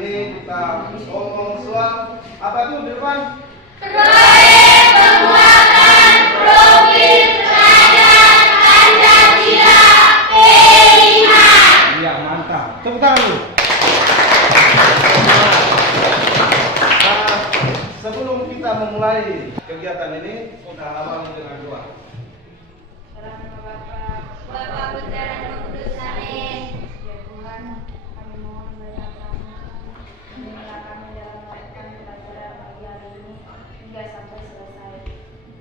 ini kita ngomong soal apa tuh di depan? Proyek penguatan profil teladan Pancasila P5. Iya, mantap. Tepuk tangan dulu. Sebelum kita memulai kegiatan ini, sudah awali dengan doa. Bapa, Putra, dan Roh Kudus. Amin. Ya Tuhan, kami mohon banyak rahmat, bimbinglah kami dalam melakukan pelajaran pagi hari ini hingga sampai selesai.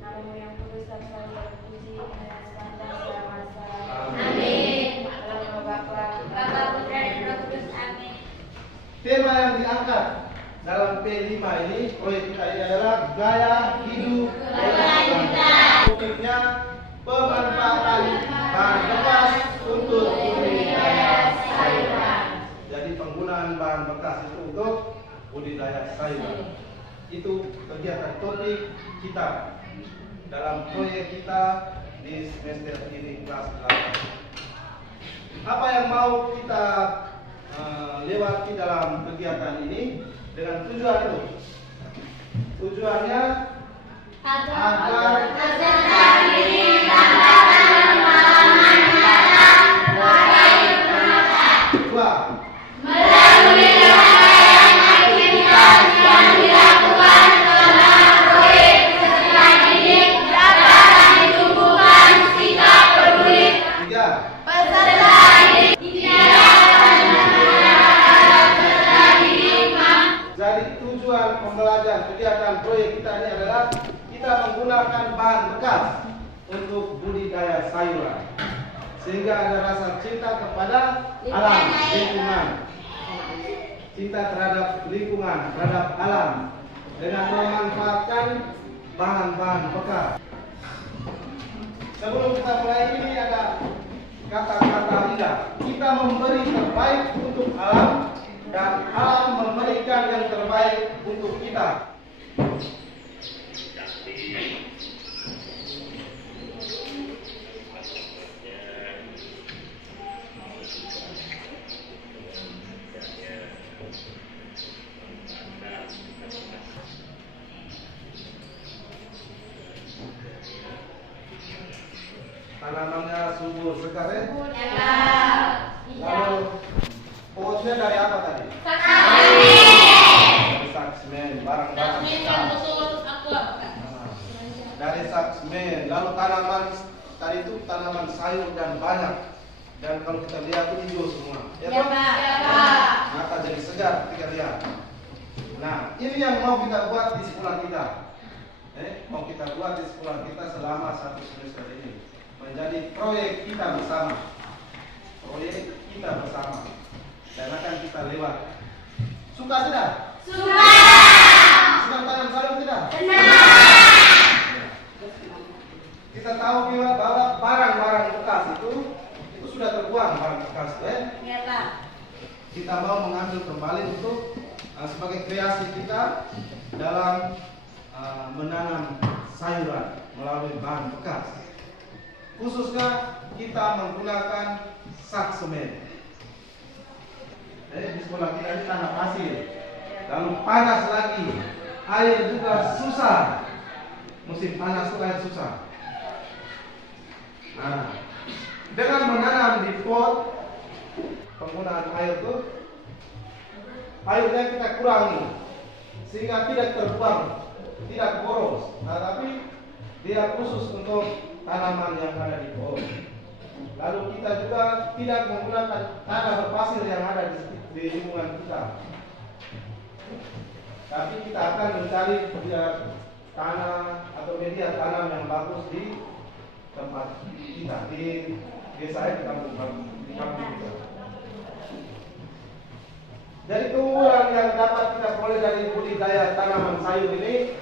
Namamu yang kudus dan selalu terpuji dengan sepanjang segala masa. Amin. Dalam nama Bapa, Bapa, Putra, dan Roh Kudus. Amin. Tema yang diangkat dalam P5 ini, proyek kita ini adalah gaya hidup berkelanjutan. Topiknya pemanfaatan bahan bekas untuk budidaya sayuran. Jadi penggunaan bahan bekas itu untuk budidaya sayuran. Itu kegiatan topik kita dalam proyek kita di semester ini kelas 8. Apa yang mau kita lewati dalam kegiatan ini dengan tujuan itu? Tujuannya agar peserta didik tambahkan pengalaman nyata terkait pemanfaatan dua melalui rangkaian aktivitas yang dilakukan selama proyek peserta didik dapat ditumbuhkan sikap peduli tiga peserta didik tidak terhadap peserta didik. Jadi tujuan pembelajaran kegiatan proyek kita ini adalah kita menggunakan bahan bekas untuk budidaya sayuran, sehingga ada rasa cinta kepada alam lingkungan, cinta terhadap lingkungan, terhadap alam, dengan memanfaatkan bahan-bahan bekas. Sebelum kita mulai ini ada kata-kata indah. Kita memberi terbaik untuk alam dan alam memberikan yang terbaik untuk kita. Tanamannya subur segar ya? Lalu pohonnya dari apa tadi? Dari saksmen, barang-barang bekas. Dari saksmen, lalu tanaman tadi itu tanaman sayur dan banyak. Dan kalau kita lihat itu hijau semua. Ya, Pak? Mata jadi segar ketika lihat. Nah, ini yang mau kita buat di sekolah kita. Mau kita buat di sekolah kita selama 1 semester ini. Menjadi proyek kita bersama. Proyek kita bersama. Dan akan kita lewat. Suka tidak? Suka. Senang tanam sayur tidak? Kita tahu bahwa barang-barang bekas itu sudah terbuang barang bekas, Ya, Pak. Kita mau mengambil kembali untuk sebagai kreasi kita dalam menanam sayuran melalui bahan bekas. Khususnya kita menggunakan sak semen. Di sekolah kita ini tanah pasir, lalu panas lagi, air juga susah. Musim panas itu air susah. Nah, dengan menanam di pot, penggunaan air itu, airnya kita kurangi sehingga tidak terbuang, tidak boros. Nah, tapi dia khusus untuk tanaman yang ada di pot. Lalu kita juga tidak menggunakan tanah berpasir yang ada di lingkungan kita. Tapi kita akan mencari tanah atau media tanam yang bagus di tempat kita, di desa di kampung kita. Dari keunggulan yang dapat kita peroleh dari budidaya tanaman sayur ini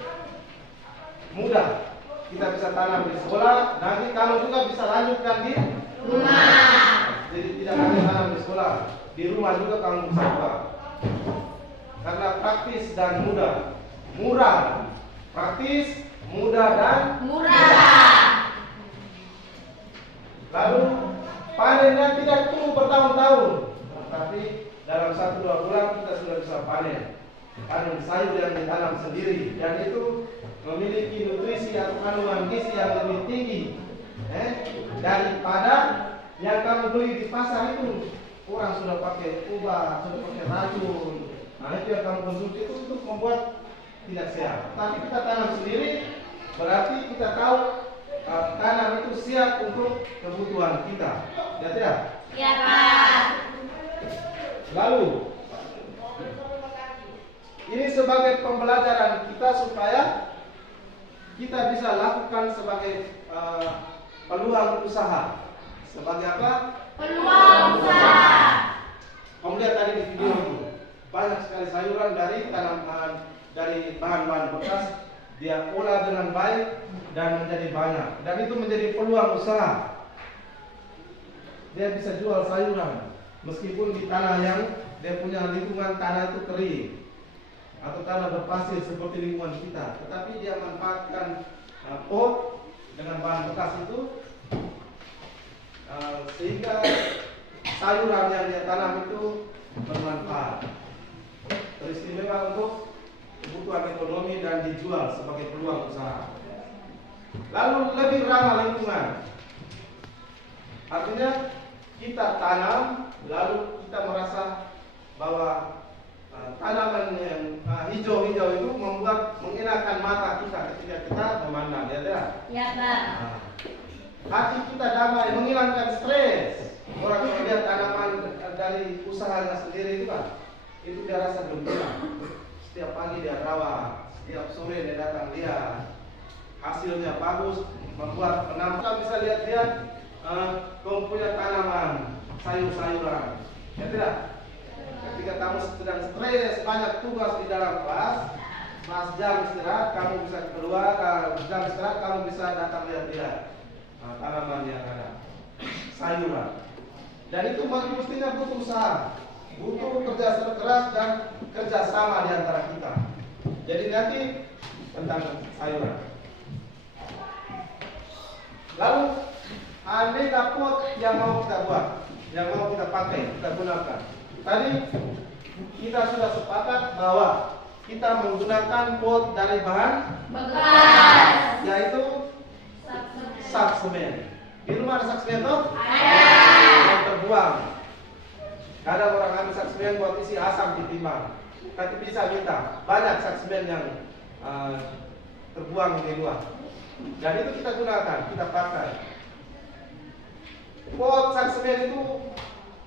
mudah. Kita bisa tanam di sekolah, nanti kamu juga bisa lanjutkan di Rumah. Jadi tidak hanya tanam di sekolah, di rumah juga kamu bisa buat. Karena praktis dan mudah, murah, praktis, mudah dan Murah. lalu panennya tidak tunggu bertahun-tahun, tapi dalam 1-2 bulan kita sudah bisa panen sayur yang ditanam sendiri, dan itu memiliki nutrisi atau kandungan gizi yang lebih tinggi daripada yang kamu beli di pasar itu. Orang sudah pakai obat, sudah pakai racun. Nah, itu yang kamu konsumsi itu untuk membuat tidak sehat. Tapi kita tanam sendiri, berarti kita tahu tanam itu siap untuk kebutuhan kita. Ya tidak? Ya, Pak. Lalu ini sebagai pembelajaran kita supaya kita bisa lakukan sebagai peluang usaha. Sebagai apa? Peluang usaha. Kamu lihat tadi di video itu, banyak sekali sayuran dari tanaman, dari bahan-bahan bekas, dia olah dengan baik dan menjadi banyak. Dan itu menjadi peluang usaha. Dia bisa jual sayuran, meskipun di tanah yang dia punya lingkungan tanah itu kering atau tanah berpasir seperti lingkungan kita, tetapi dia manfaatkan pot dengan bahan bekas itu sehingga sayuran yang dia tanam itu bermanfaat, teristimewa untuk kebutuhan ekonomi dan dijual sebagai peluang usaha. Lalu lebih ramah lingkungan, artinya kita tanam lalu kita merasa bahwa tanaman yang hijau-hijau itu mengenakan mata kita ketika kita memandang, ya tidak? Ya, Pak. Hati kita damai, menghilangkan stres. Orang kalau lihat tanaman dari usahanya sendiri itu kan, itu dia rasa gembira. Setiap pagi dia rawat, setiap sore dia datang lihat, hasilnya bagus, membuat penambang. Kita bisa lihat-lihat kamu punya tanaman sayur-sayuran, ya tidak? Ketika kamu sedang stres, banyak tugas di dalam kelas, pas jam istirahat kamu bisa keluar, jam istirahat kamu bisa datang lihat-lihat tanaman yang ada, sayuran. Dan itu mestinya butuh usaha, butuh kerja keras dan kerjasama di antara kita. Jadi nanti tentang sayuran. Lalu aneka pot yang mau kita buat, yang mau kita pakai, kita gunakan. Tadi kita sudah sepakat bahwa kita menggunakan pot dari bahan bekas, yaitu sak semen. Di rumah ada sak semen toh? Ada. Yang terbuang. Kadang orang ambil sak semen buat isi asam ditimbang. Tapi bisa minta banyak sak semen yang terbuang di luar. Dan itu kita gunakan, kita pakai. Pot sak semen itu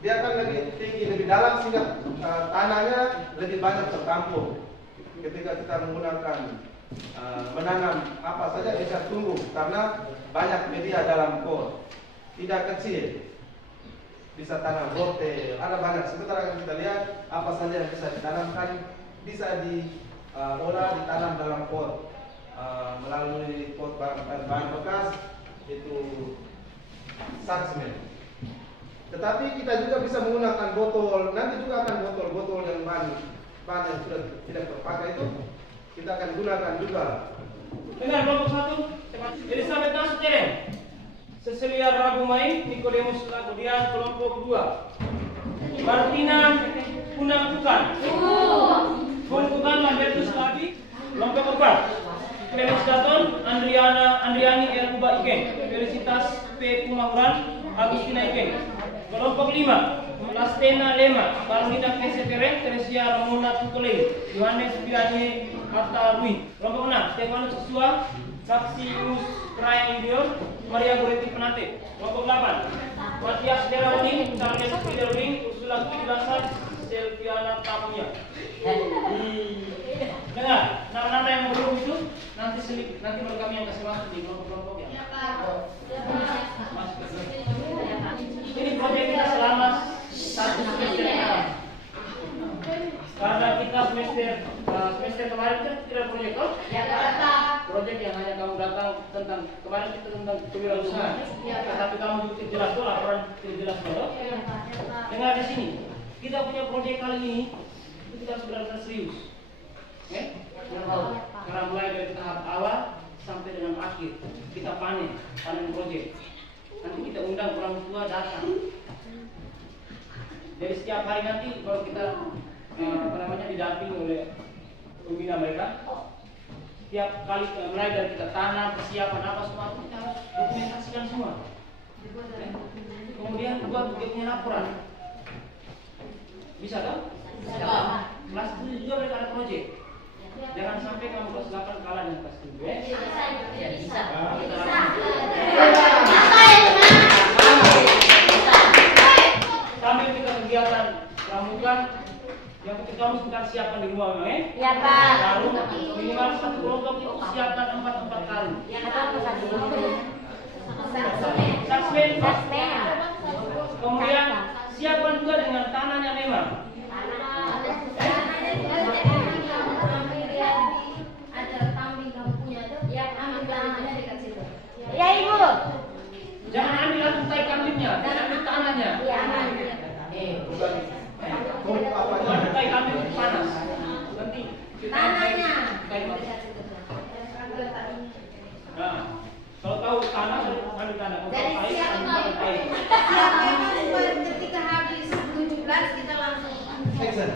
dia akan lebih tinggi, lebih dalam sehingga tanahnya lebih banyak tertampung. Ketika kita menggunakan menanam apa saja bisa tumbuh karena banyak media dalam pot. Tidak kecil, bisa tanam wortel, ada banyak. Sebentar kita lihat apa saja yang bisa ditanamkan, bisa diolah ditanam dalam pot melalui pot bahan bekas itu sak semen. Tetapi kita juga bisa menggunakan botol, nanti juga akan botol-botol yang bahan yang sudah tidak terpakai itu kita akan gunakan juga. Dengar kelompok 1, Elizabeth Nasution, Cecilia Rabumai, Nicodemus Lagudian, kelompok 2, Martina Punangkukan, Punangkukan Lambertus Labi, kelompok 4, Felix Daton, Andriani Elkuba Iken, Felicitas P. Punahuran, Agustina Iken, kelompok 5, Lastena Lema, Carolina Kesepere, Teresia Ramona Tukole, Yohanes Bilani Arta Rui, kelompok 6, Stefanus Siswa, Saksius Kraya Idion, Maria Goretti Penate, kelompok 8, Matias Derawati, Charles Piderwing, Ursula Kudilasan, Selviana Tamuya. Dengar, nama-nama yang belum itu nanti baru kami yang kasih masuk di kelompok-kelompok ya. Ya, Pak. Ini proyek kita selama 1 semester karena kita semester kemarin kan tidak proyek kok? Ya, Pak. Proyek yang hanya kamu datang tentang kemarin kita tentang kewirausahaan. Tetapi kamu juga jelas tuh laporan tidak jelas tuh. Dengar di sini, kita punya proyek kali ini itu kita harus benar-benar serius. Oke? Karena mulai dari tahap awal sampai dengan akhir kita panen proyek. Nanti kita undang orang tua datang. Jadi setiap hari nanti kalau kita didampingi oleh pembina mereka, tiap kali mulai dari kita tanam, persiapan apa semua kita harus dokumentasikan semua. Kemudian buat dia punya laporan. Bisa kan? Bisa. Kelas 7 juga mereka ada proyek. Jangan sampai kamu kelas 8 kalah dengan kelas 7 ya. Bisa. Sambil kita kegiatan pramuka, yang penting kamu sebentar siapkan di rumah, Ya, Pak. Karung minimal satu kelompok itu siapkan 4 karung. Saksmen. Kemudian siapkan juga dengan tanahnya memang. Ya, Ibu. Jangan ambil langsung tai kambingnya, jangan ambil tanahnya. Bukan tai kambing itu panas. Nanti tanahnya. Nah, kalau tahu tanah, ambil tanah. Jadi ketika habis 17 kita langsung Action.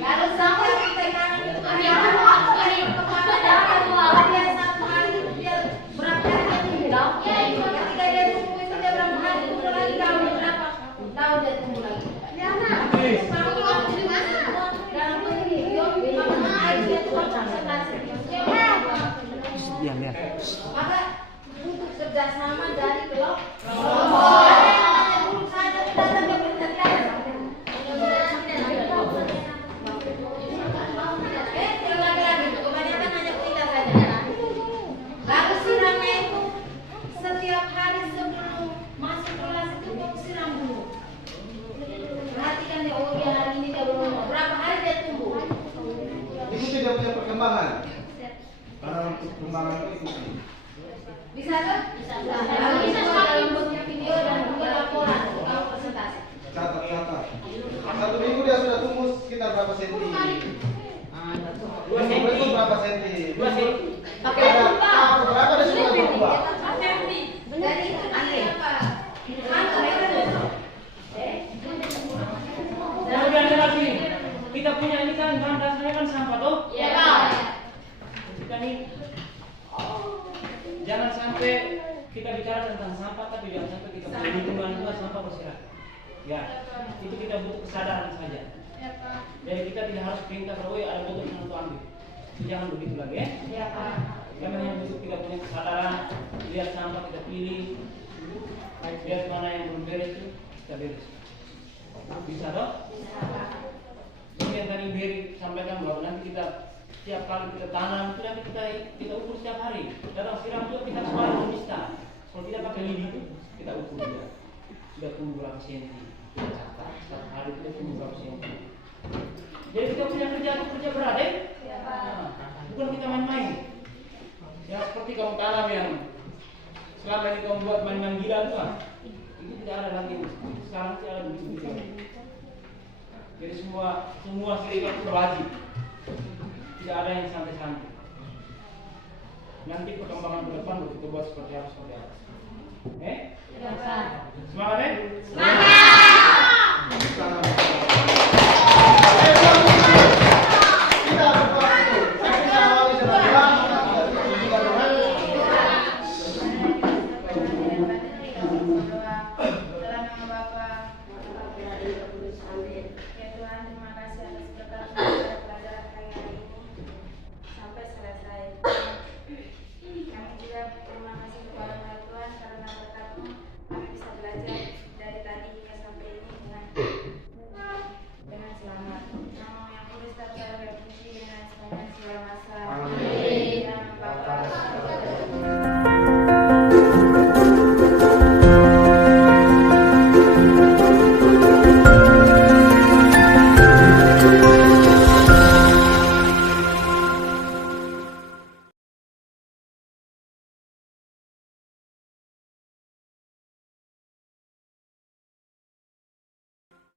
lalu sampai kita tanam itu kemana dia satu hari itu dia berapa hari dia tinggal ketika dia tunggu itu dia berapa hari tunggu lagi tahun berapa tahun dia tunggu lagi dalam video air dia tuh konsentrasi maka butuh kerjasama dari kelompok. Lalu siramnya itu setiap hari sebelum masuk kelas itu kok siram dulu. Perhatikan dia, oh dia hari ini dia belum berapa hari dia tumbuh. Ikuti dia punya perkembangan. Karena perkembangan itu ikuti. Bisa kan? Bisa. Lalu bisa dalam bentuk video dan juga laporan kalau presentasi. Catat. 1 minggu dia sudah tumbuh sekitar berapa senti? 2 minggu itu berapa senti? 2 senti. Berapa dia sudah berubah? Jadi itu apa? Kemudian ada lagi, kita punya ini kan bahan dasarnya kan sampah toh? Iya, Pak. Kita nih jangan sampai kita bicara tentang sampah tapi jangan sampai kita punya lingkungan juga sampah berserakan. Ya, itu kita butuh kesadaran saja. Jadi kita tidak harus perintah bahwa ada botol untuk ambil. Jangan begitu lagi ya. Ya, Pak. Kami hanya butuh kita punya kesadaran, lihat sampah kita pilih, lihat mana yang belum beres itu kita beres. Bisa toh? Ini yang tadi Beri sampaikan bahwa nanti kita setiap kali kita tanam itu nanti kita ukur setiap hari. Datang siram juga kita semua bisa. Kalau tidak pakai lidi itu kita ukur juga. Sudah tumbuh berapa senti. Kita catat setiap hari kita tumbuh berapa senti. Jadi kita punya kerja berat ya? Nah, bukan kita main-main. Ya seperti kamu tanam yang selama ini kamu buat main-main gila itu kan? Itu tidak ada lagi. Sekarang tidak ada begitu. Jadi semua serikat itu wajib. Tidak ada yang santai-santai. Nanti perkembangan ke depan kita buat seperti apa. Ya, Pak. Semangat ya? Semangat!